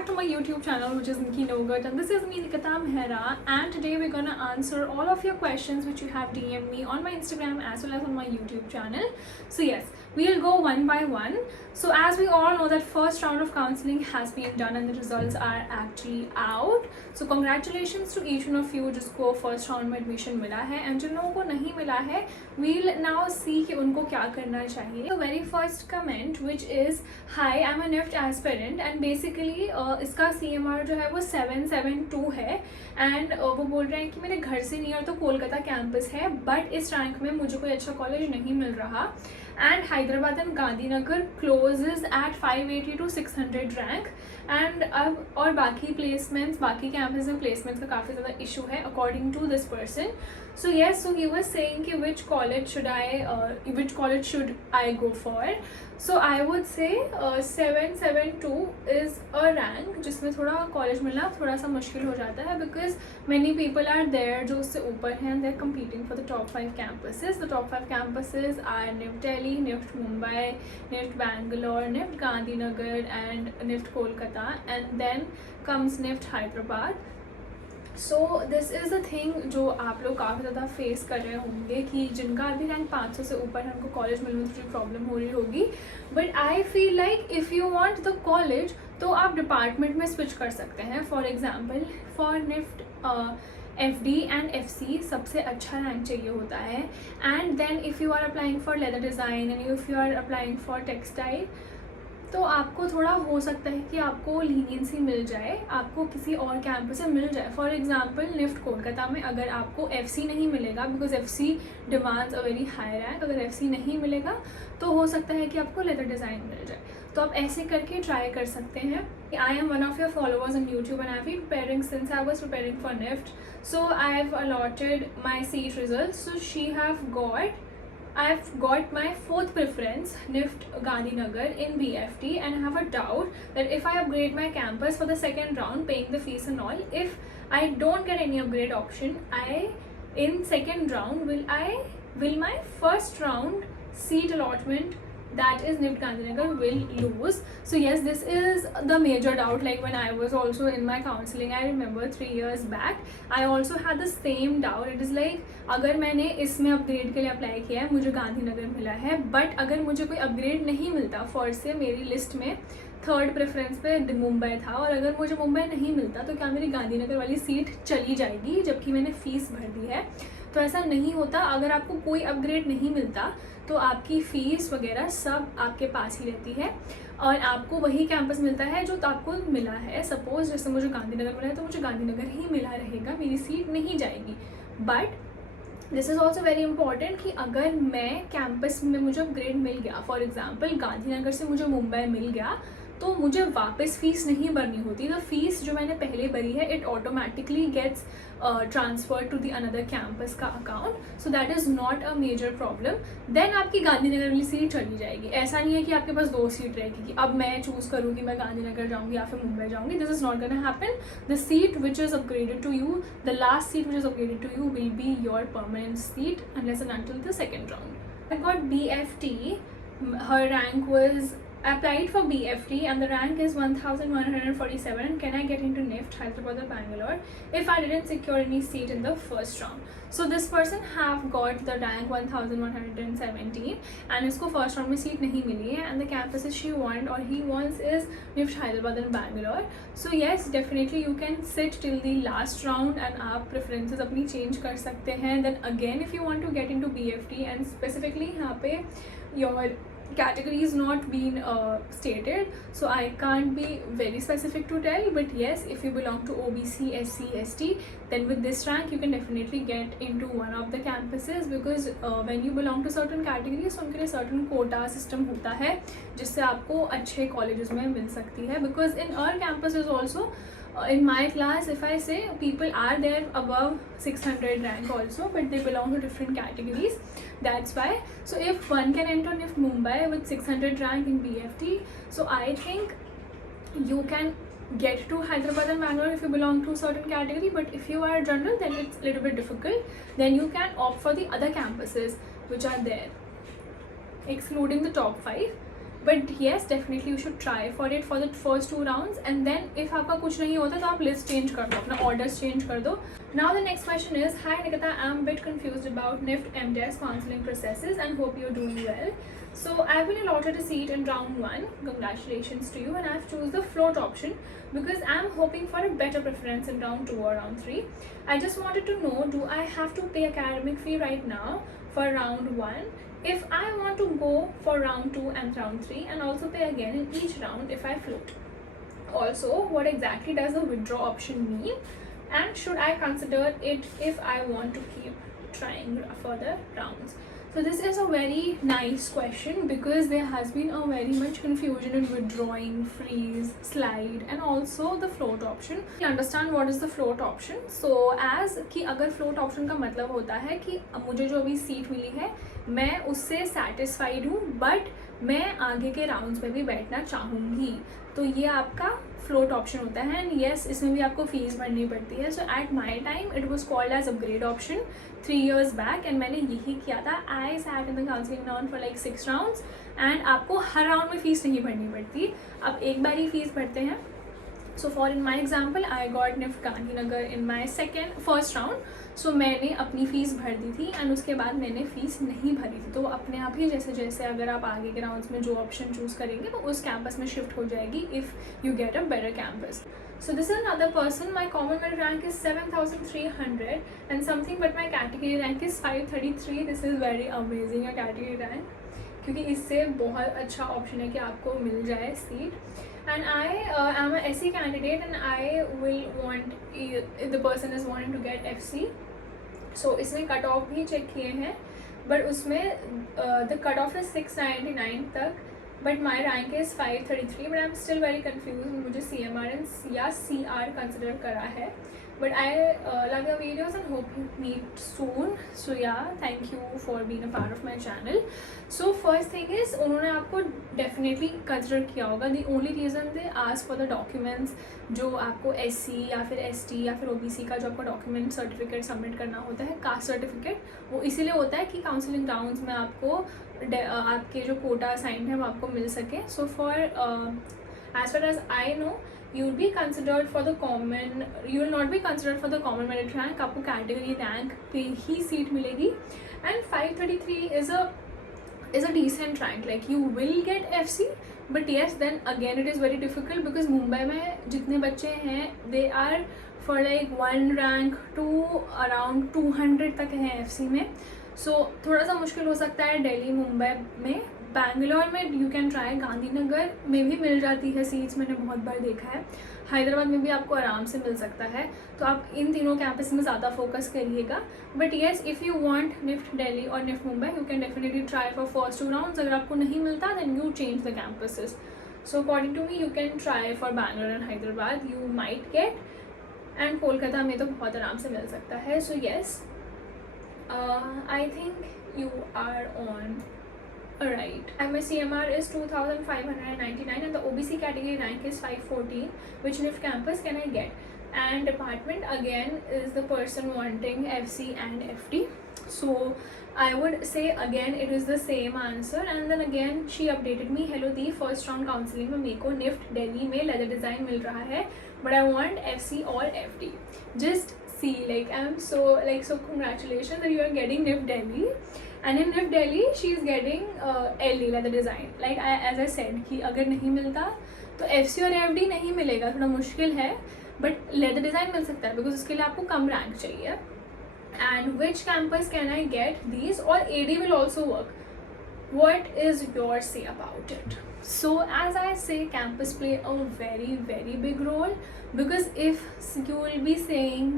back to my YouTube channel, which is Nikki Nogat, and this is me, Nikita Mehra, and today we're gonna answer all of your questions which you have DM'd me on my Instagram as well as on my YouTube channel. So yes, we'll go one by one. So as we all know that first round of counseling has been done and the results are actually out. So congratulations to each one of you जिसको first round में admission मिला है, and जिन लोगों को नहीं मिला है, we'll now see कि उनको क्या करना चाहिए. The very first comment which is, hi, I'm a NIFT aspirant and basically इसका CMR जो है वो 772 है and वो बोल रहे हैं कि मेरे घर से नियर तो कोलकाता कैंपस है बट इस रैंक में मुझे कोई अच्छा कॉलेज नहीं मिल रहा and Hyderabad and Gandhinagar closes at 580 to 600 rank and अब और बाकी placements बाकी campus में placements का काफ़ी ज़्यादा issue है according to this person. So yes, so he was saying कि which college should I go for. So I would say 772 is a rank जिसमें थोड़ा कॉलेज मिलना थोड़ा सा मुश्किल हो जाता है because many people are there जो उससे ऊपर हैं and they're competing for the top 5 campuses. The top 5 campuses are NIFT Delhi, NIFT Mumbai, NIFT Bangalore, NIFT Gandhinagar and NIFT Kolkata, and then comes NIFT Hyderabad. So this is the thing जो आप लोग काफ़ी ज़्यादा फेस कर रहे होंगे कि जिनका अभी रैंक 500 से ऊपर है उनको कॉलेज मिलने में थोड़ी प्रॉब्लम हो रही होगी. But I feel like if you want the college तो आप डिपार्टमेंट में स्विच कर सकते हैं. For example for NIFT FD and FC सबसे अच्छा रैंक चाहिए होता है. And then if you are applying for leather design and if you are applying for textile तो आपको थोड़ा हो सकता है कि आपको लीनियंसी मिल जाए, आपको किसी और कैंपस से मिल जाए. फॉर एग्जांपल निफ्ट कोलकाता में अगर आपको FC नहीं मिलेगा because FC demands a very high rank, अगर FC नहीं मिलेगा तो हो सकता है कि आपको लेदर डिज़ाइन मिल जाए. तो आप ऐसे करके ट्राई कर सकते हैं. I am one of your followers on YouTube and I been preparing since I was preparing for NIFT. So I have allotted my seat result. So she have I've got my 4th preference, NIFT Gandhinagar in BFT, and I have a doubt that if I upgrade my campus for the second round, paying the fees and all, if I don't get any upgrade option, in second round will my first round seat allotment, that is NIFT Gandhinagar, will lose. So yes, this is the major doubt. Like when I was also in my counseling, I remember 3 years back, I also had the same doubt. It is like अगर मैंने इसमें अपग्रेड के लिए अप्लाई किया है, मुझे गांधीनगर मिला है, बट अगर मुझे कोई अपग्रेड नहीं मिलता, फर्स्ट से मेरी लिस्ट में 3rd प्रेफरेंस पे मुंबई था और अगर मुझे मुंबई नहीं मिलता तो क्या मेरी गांधीनगर वाली सीट चली जाएगी जबकि मैंने फ़ीस भर दी है. तो ऐसा नहीं होता. अगर आपको कोई अपग्रेड नहीं मिलता तो आपकी फ़ीस वगैरह सब आपके पास ही रहती है और आपको वही कैंपस मिलता है जो आपको मिला है. सपोज़ जैसे मुझे गांधीनगर मिला है तो मुझे गांधीनगर ही मिला रहेगा, मेरी सीट नहीं जाएगी. But this is also very important कि अगर मैं कैंपस में मुझे अपग्रेड मिल गया, फॉर एग्जाम्पल गांधीनगर से मुझे मुंबई मिल गया, तो मुझे वापस फ़ीस नहीं भरनी होती. द फीस जो मैंने पहले भरी है it automatically gets transfer to the another campus का account. So that is not a major problem. Then आपकी गांधीनगर वाली सीट चली जाएगी. ऐसा नहीं है कि आपके पास 2 सीट रहेगी कि अब मैं चूज़ करूँ कि मैं गांधीनगर जाऊँगी या फिर मुंबई जाऊँगी. This is not gonna happen. The seat which is upgraded to you, the last seat which is upgraded to you will be your permanent seat unless and until the second round. I got BFT. Her rank was, I applied for BFT and the rank is 1147. Can I get into NIFT Hyderabad or Bangalore if I didn't secure any seat in the first round? So this person have got the rank 1117 and इसको first round में seat नहीं मिली है and the campuses she want or he wants is NIFT Hyderabad and Bangalore. So yes, definitely you can sit till the last round and आप preferences अपनी change कर सकते हैं. Then again if you want to get into BFT and specifically यहाँ पे your category is not been stated, so I can't be very specific to tell, but yes, if you belong to OBC, SC, ST, then with this rank you can definitely get into one of the campuses because when you belong to certain categories उनके लिए certain quota system होता है जिससे आपको अच्छे colleges में मिल सकती है. Because in our campuses also, in my class if I say people are there above 600 rank also, but they belong to different categories. That's why. So if one can enter NIFT Mumbai with 600 rank in BFT, so I think you can get to Hyderabad and Bangalore if you belong to a certain category. But if you are general, then it's a little bit difficult. Then you can opt for the other campuses which are there, excluding the top 5. But yes definitely you should try for it for the first 2 rounds, and then if आपका कुछ नहीं होता तो आप list change कर दो, अपना orders change कर दो. Now the next question is, high Nikita, I am bit confused about NIFT MDES counseling processes and hope you're doing well. So I've been allotted a seat in round 1. Congratulations to you, and I've choose the float option because I'm hoping for a better preference in round 2 or round 3. I just wanted to know, do I have to pay academic fee right now for round 1 if I want to go for round 2 and round 3, and also pay again in each round if I float? Also, what exactly does the withdraw option mean, and should I consider it if I want to keep trying further rounds? So this is a very nice question because there has been a very much confusion in withdrawing, freeze, slide and also the float option. You understand what is the float option? So as कि अगर float option का मतलब होता है कि मुझे जो अभी सीट मिली है मैं उससे satisfied हूँ, but मैं आगे के राउंड्स में भी बैठना चाहूँगी, तो ये आपका फ्लोट ऑप्शन होता है. एंड येस, इसमें भी आपको फीस भरनी पड़ती है. So at my time it was called as upgrade option 3 years back, and मैंने यही किया था. I sat in the counselling round for like 6 rounds, and आपको हर राउंड में फ़ीस नहीं भरनी पड़ती, आप एक बार ही फीस भरते हैं. So for in my example I got NIFT Gandhinagar in my first round. So मैंने अपनी फ़ीस भर दी थी एंड उसके बाद मैंने फ़ीस नहीं भरी थी. तो अपने आप ही जैसे जैसे अगर आप आगे के राउंड्स में जो ऑप्शन चूज़ करेंगे वो उस कैंपस में शिफ्ट हो जाएगी if you get a better campus. So this is another person. My common merit rank is 7,300 and something, but my category rank is 533. This is very amazing a category rank, क्योंकि इससे बहुत अच्छा ऑप्शन है कि आपको मिल जाए seat. And I am a SC candidate and I will want, if the person is wanting to get FC. So इसमें cut off भी चेक किए हैं, बट उसमें the cut off is 699 तक, but my rank is 533, but I'm still very confused. मुझे CMR या CR consider करा है, but I love your videos and hope you meet soon. So yeah, thank you for being a part of my channel. So first thing is, उन्होंने आपको definitely consider किया होगा. The only reason they ask for the documents जो आपको SC या फिर ST या फिर OBC का जो आपका डॉक्यूमेंट सर्टिफिकेट सबमिट करना होता है, कास्ट सर्टिफिकेट, वो इसीलिए होता है कि काउंसलिंग राउंड्स में आपको आपके जो कोटा असाइंड है वो आपको मिल सके. So for as far as I know, you will be considered for the common, you will not be considered for the common merit rank. आपको कैटेगरी रैंक पे ही सीट मिलेगी. एंड 533 is a decent rank, like you will get FC, but yes, then again it is very difficult because Mumbai में जितने बच्चे हैं they are for like 1 rank to around 200 तक हैं FC में. सो थोड़ा सा मुश्किल हो सकता है दिल्ली मुंबई में. बैंगलोर में यू कैन ट्राई, गांधीनगर में भी मिल जाती है सीट्स, मैंने बहुत बार देखा है. हैदराबाद में भी आपको आराम से मिल सकता है. तो आप इन तीनों कैंपस में ज़्यादा फोकस करिएगा. But yes, if you want NIFT Delhi और NIFT Mumbai, you can definitely try for first 2 rounds. अगर आपको नहीं मिलता then you change the campuses. So according to me you can try for Bangalore and Hyderabad, you might get. And Kolkata में तो बहुत आराम से मिल सकता है. So yes, I think you are on right. And my CMR is 2,599 and the OBC category rank is 514. Which NIFT campus can I get? And department again is the person wanting FC and FD. So I would say again it is the same answer. And then again she updated me, hello the, first round counselling में मेरे को निफ्ट दिल्ली में leather design मिल रहा है, but I want FC और FD. Just see, like I'm so congratulations that you are getting NIFT Delhi, and in NIFT Delhi she is getting LD leather design. Like as I said कि अगर नहीं मिलता तो FC और FD नहीं मिलेगा, थोड़ा मुश्किल है, बट लेदर डिज़ाइन मिल सकता है बिकॉज उसके लिए आपको कम रैंक चाहिए. And which campus can I get these, और AD will also work. What is your say about it? So as I say, campus play a very very big role, because if you will be saying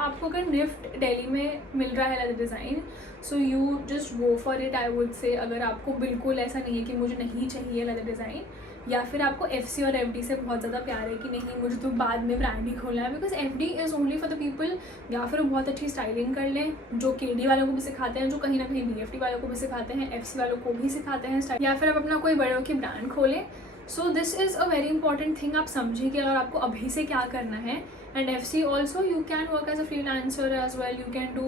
आपको अगर निफ्ट दिल्ली में मिल रहा है leather design, so you just go for it. I would say अगर आपको बिल्कुल ऐसा नहीं है कि मुझे नहीं चाहिए लेदर डिज़ाइन, या फिर आपको FC और FD से बहुत ज़्यादा प्यार है कि नहीं मुझे तो बाद में ब्रांड ही खोलना है, because FD is only for the people, या फिर बहुत अच्छी स्टाइलिंग कर लें जो KD वालों को भी सिखाते हैं, जो कहीं ना कहीं BFD वालों को भी सिखाते हैं, FC वालों को भी सिखाते हैं स्टाइल, या फिर आप अपना कोई बड़े की ब्रांड खोलें. सो this is a very important thing. आप समझिए कि अगर आपको अभी से क्या करना है. And FC also you can work as a freelancer as well, you can do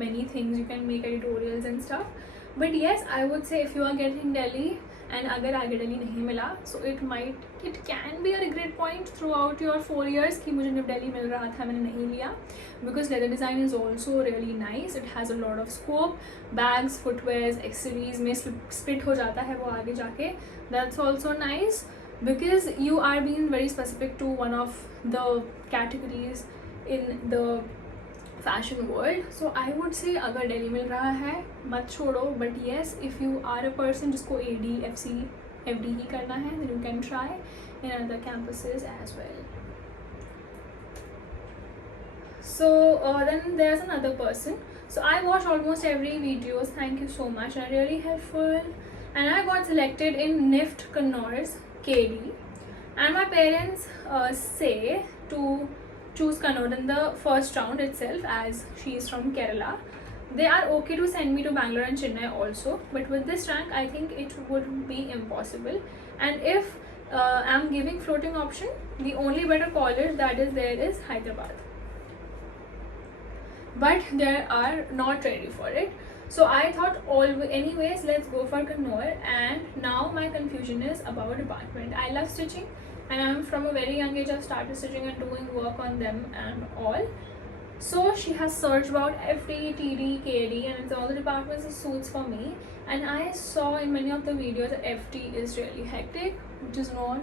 many things, you can make editorials and stuff. But yes, I would say if you are getting Delhi and अगर आगे दिल्ली नहीं मिला so it can be a regret point through out your 4 years कि मुझे न्यू दिल्ली मिल रहा था, मैंने नहीं लिया, because leather design is also really nice, it has a lot of scope, bags, footwears, accessories में स्प्लिट हो जाता है वो आगे जाके, that's also nice because you are been very specific to one of the categories in the fashion world. So I would say अगर दिल्ली मिल रहा है मत छोड़ो, but yes if you are a person जिसको AD, FC, FD ही करना है then you can try in other campuses as well. So then there's another person. So I watch almost every videos, thank you so much, and really helpful, and I got selected in NIFT Kannaur's KD, and my parents say to choose Kannur in the first round itself as she is from Kerala. They are okay to send me to Bangalore and Chennai also, but with this rank I think it would be impossible. And if I'm giving floating option, the only better college that is there is Hyderabad, but they are not ready for it. So I thought anyways let's go for Kannur, and now my confusion is about department. I love stitching and I'm from a very young age I've started stitching and doing work on them and all. So she has searched about FD, TD, KD, and it's all the departments that suits for me. And I saw in many of the videos that FD is really hectic, which is not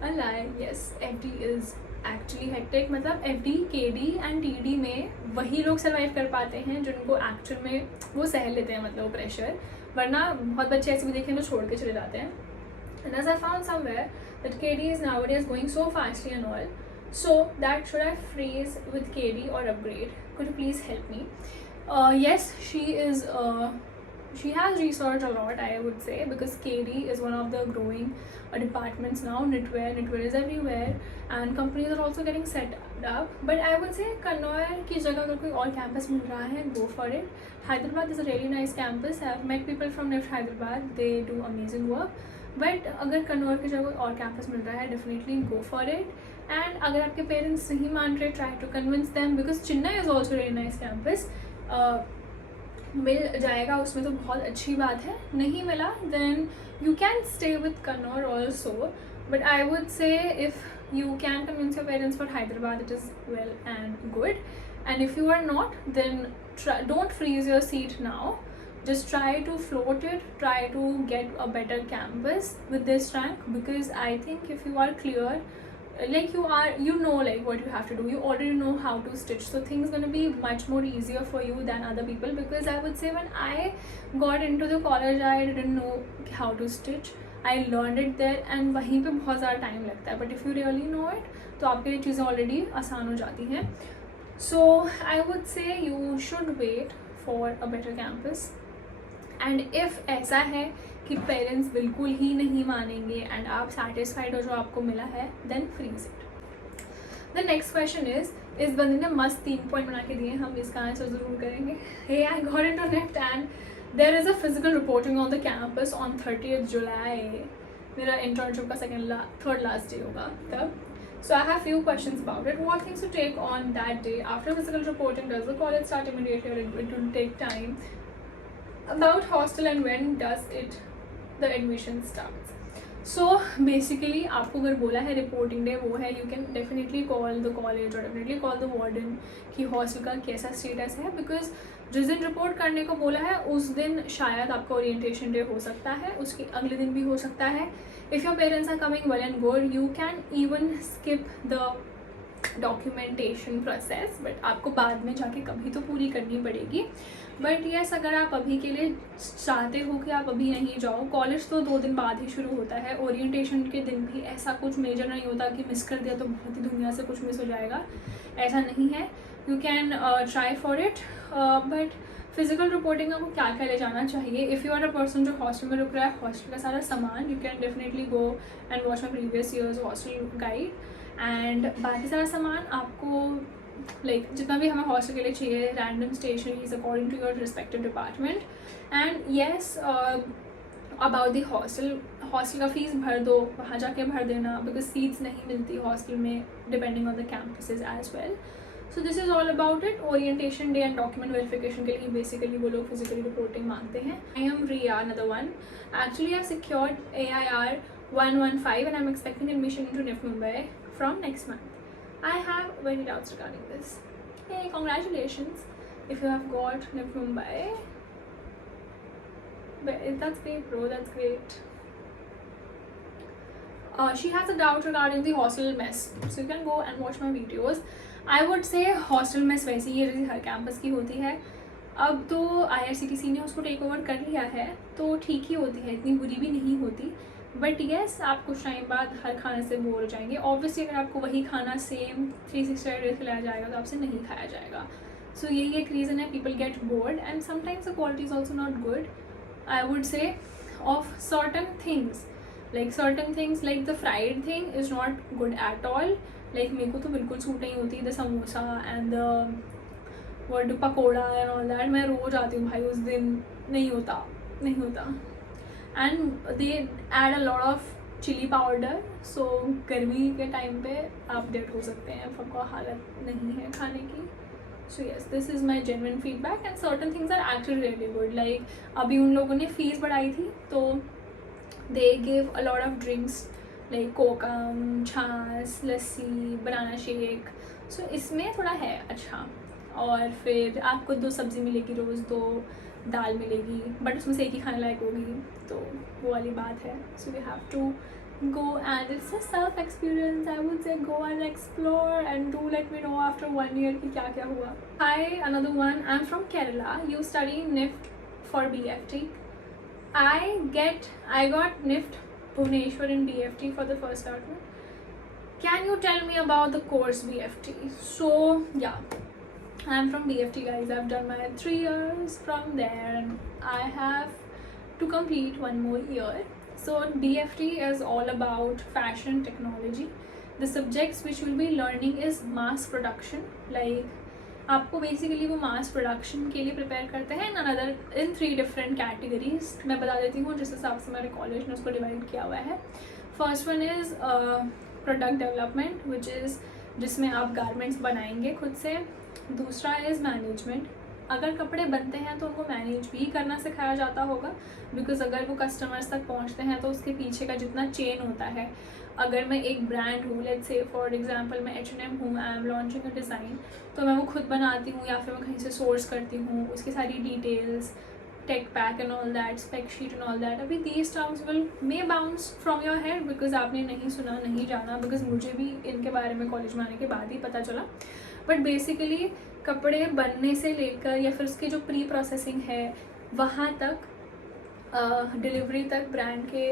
a lie. Yes, FD is actually hectic. मतलब FD, KD and TD में वही लोग सर्वाइव कर पाते हैं जिनको एक्चुअल में वो सह लेते हैं, मतलब प्रेशर, वरना बहुत बच्चे ऐसे भी देखें तो छोड़ के चले जाते हैं. And as I found somewhere that KD is nowadays going so fastly and all, so that should I freeze with KD or upgrade? Could you please help me? Yes, she has researched a lot, I would say, because KD is one of the growing departments now. knitwear is everywhere, and companies are also getting set up. But I would say Kannur की जगह अगर कोई और campus मिल रहा है, go for it. Hyderabad is a really nice campus. I have met people from NIFT Hyderabad, they do amazing work. But अगर कन्नौर की जगह और कैंपस मिल रहा है definitely go for it. And अगर आपके पेरेंट्स नहीं मान रहे, try to convince them, because Chennai is also very nice campus. मिल जाएगा उसमें तो बहुत अच्छी बात है, नहीं मिला then you can stay with Kannur also. But I would say if you can convince your parents for Hyderabad it is well and good, and if you are not then don't freeze your seat now. Just try to float it, try to get a better campus with this rank, because I think if you are clear, like you know like what you have to do, you already know how to stitch, so things gonna be much more easier for you than other people. Because I would say when I got into the college I didn't know how to stitch, I learned it there, and वहीं पे बहुत ज़्यादा time लगता है. But if you really know it तो आपके लिए चीज़ें ऑलरेडी आसान हो जाती हैं. So I would say you should wait for a better campus. And if ऐसा है कि पेरेंट्स बिल्कुल ही नहीं मानेंगे एंड आप सेटिस्फाइड हो जो आपको मिला है, then freeze it. The next question इस बंदे ने मस्त 3 पॉइंट बना के दिए, हम इसका आंसर ज़रूर करेंगे. Hey I got into NIFT and there is a physical reporting on the campus on 30th July. मेरा इंटर्नशिप का थर्ड लास्ट डे होगा तब. So I have few questions about it. What things to take on that day after physical reporting? Does the college start immediately or it will take time? About hostel and when does the admission starts? So basically आपको अगर बोला है reporting day वो है, you can definitely call the college और definitely call the warden कि हॉस्टल का कैसा स्टेटस है, बिकॉज जिस दिन रिपोर्ट करने को बोला है उस दिन शायद आपका ओरिएंटेशन डे हो सकता है, उसके अगले दिन भी हो सकता है. If your parents are coming well and good you can even skip the documentation process, but आपको बाद में जाके कभी तो पूरी करनी पड़ेगी. बट येस अगर आप अभी के लिए चाहते हो कि आप अभी नहीं जाओ, कॉलेज तो 2 दिन बाद ही शुरू होता है, ओरिएंटेशन के दिन भी ऐसा कुछ मेजर नहीं होता कि मिस कर दिया तो बहुत ही दुनिया से कुछ मिस हो जाएगा, ऐसा नहीं है. You can try for it. But physical reporting आपको क्या क्या ले जाना चाहिए? If you are a person जो हॉस्टल में रुक रहा है, हॉस्टल का सारा सामान, you can definitely go and watch my previous years hostel guide, and बाकी सारा सामान आपको लाइक जितना भी हमें हॉस्टल के लिए चाहिए, random stationeries according to your respective department. And yes about the hostel का फीस भर दो, वहाँ जाके भर देना, बिकॉज सीट्स नहीं मिलती हॉस्टल में depending on the campuses as well. So this is all about it. Orientation day and document verification के लिए बेसिकली वो लोग फिजिकली रिपोर्टिंग मांगते हैं. I am Riya, another one. Actually I secured AIR 115 and I'm expecting admission into NIFT Mumbai from next month. I have very doubts regarding this. Hey, congratulations if you have got NIFT Mumbai. But that's great, bro. That's great. She has a doubt regarding the hostel mess, so you can go and watch my videos. I would say hostel mess वैसी ही जैसे हर कैंपस की होती है. अब तो IRCTC ने उसको take over कर लिया है, तो ठीक ही होती है, इतनी बुरी भी नहीं होती. बट येस, आप कुछ टाइम बाद हर खाने से बोर हो जाएंगे. ऑब्वियसली अगर आपको वही खाना सेम 365 डेज खिलाया जाएगा तो आपसे नहीं खाया जाएगा. सो यही एक रीज़न है, people get bored and sometimes the quality is also not good. I would say of certain things like the fried thing is not good at all. Like मेरे को तो बिल्कुल सूट नहीं होती the samosa and the pakora and all that. मैं रोज आती हूँ भाई, उस दिन नहीं होता. And they add a lot of chili powder, so गर्मी के टाइम पे आप डेड हो सकते हैं, आपको हालत नहीं है खाने की. So yes, this is my genuine feedback and certain things are actually really good. Like अभी उन लोगों ने फीस बढ़ाई थी तो they gave a lot of drinks like कोकम, छाछ, लस्सी, बनाना शेक. So इसमें थोड़ा है अच्छा. और फिर आपको 2 सब्ज़ी मिलेगी रोज़, 2 दाल मिलेगी, बट उसमें से एक ही खाने लायक होगी, तो वो वाली बात है. So we have to go and it's a self experience. I would say go and explore and do let me know after 1 year कि क्या क्या हुआ. Hi, another one. I'm from Kerala. You study NIFT for BFT. I got NIFT Bhubaneswar in BFT for the first start. Can you tell me about the course BFT? So yeah, I'm from BFT guys. I've done my 3 years from there and I have to complete 1 more year. So BFT is all about fashion technology. The subjects which we'll be learning is mass production. Like आपको बेसिकली वो mass production के लिए प्रिपेयर करते हैं इन 3 different categories. मैं बता देती हूँ जिस हिसाब से मेरे कॉलेज ने उसको डिवाइड किया हुआ है. First one is product development which is जिसमें आप गारमेंट्स बनाएंगे खुद से. दूसरा इज़ मैनेजमेंट. अगर कपड़े बनते हैं तो उनको मैनेज भी करना सिखाया जाता होगा, बिकॉज अगर वो कस्टमर्स तक पहुंचते हैं तो उसके पीछे का जितना चेन होता है. अगर मैं एक ब्रांड हूँ, लेट्स से फॉर एग्जांपल मैं H&M हूँ, I am launching a design, तो मैं वो खुद बनाती हूँ या फिर मैं कहीं से सोर्स करती हूँ, उसकी सारी details, tech pack and all that, spec sheet and all that. अभी these terms will may bounce from your head because आपने नहीं सुना, नहीं जाना, बिकॉज मुझे भी इनके बारे में कॉलेज में आने के बाद ही पता चला. बट बेसिकली कपड़े बनने से लेकर या फिर उसकी जो प्री प्रोसेसिंग है वहाँ तक डिलीवरी तक ब्रांड के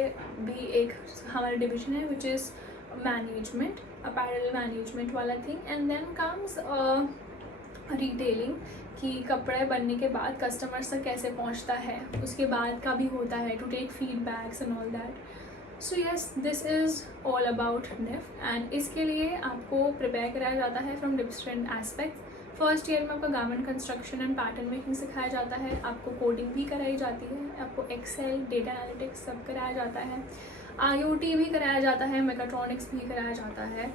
भी एक हमारा डिवीजन है which is management, apparel management वाला thing. And then comes retailing कि कपड़े बनने के बाद कस्टमर्स तक कैसे पहुंचता है, उसके बाद का भी होता है to take feedbacks and all that. So yes, this is all about NIFT and इसके लिए आपको प्रिपेयर कराया जाता है from different aspects. First year में आपका garment construction and pattern making सिखाया जाता है, आपको कोडिंग भी कराई जाती है, आपको एक्सेल, डेटा एनालिटिक्स सब कराया जाता है, IoT भी कराया जाता है, मेकाट्रॉनिक्स भी कराया जाता है.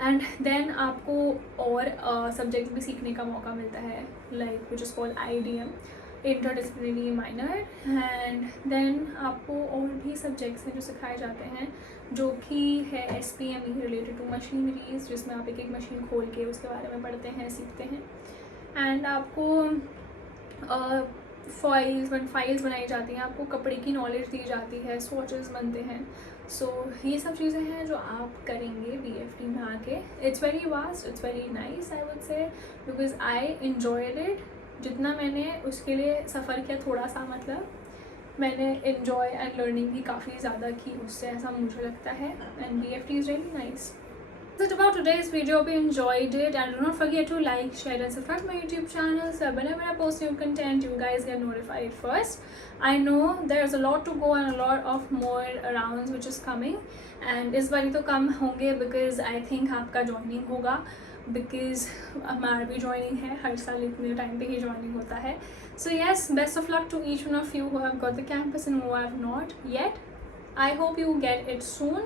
एंड देन आपको और सब्जेक्ट्स भी सीखने का मौका मिलता है like which is called IDM, interdisciplinary minor. And then आपको और भी सब्जेक्ट्स हैं जो सिखाए जाते हैं जो कि है SPME रिलेटेड टू मशीनरीज, जिसमें आप एक एक मशीन खोल के उसके बारे में पढ़ते हैं, सीखते हैं. एंड आपको फाइल्स बनाई जाती हैं, आपको कपड़े की नॉलेज दी जाती है, स्वॉचेस बनते हैं. सो ये सब चीज़ें हैं जो आप करेंगे BFT में आके. It's very vast, it's very nice I would से, बिकॉज आई इन्जॉयड इट. जितना मैंने उसके लिए सफ़र किया थोड़ा सा, मतलब मैंने इन्जॉय एंड लर्निंग भी काफ़ी ज़्यादा की उससे, ऐसा मुझे लगता है. And BFT is really nice. That's it about today's video. Hope you enjoyed it and do not forget to like, share and subscribe to my YouTube channel so whenever I post new content you guys get notified first. I know there's a lot to go and a lot of more rounds which is coming and इस बारी तो कम होंगे because I think आपका joining होगा, because हमारा भी joining है, हर साल इतने टाइम पे ही joining होता है. So yes, best of luck to each one of you who have got the campus and who have not yet. I hope you get it soon.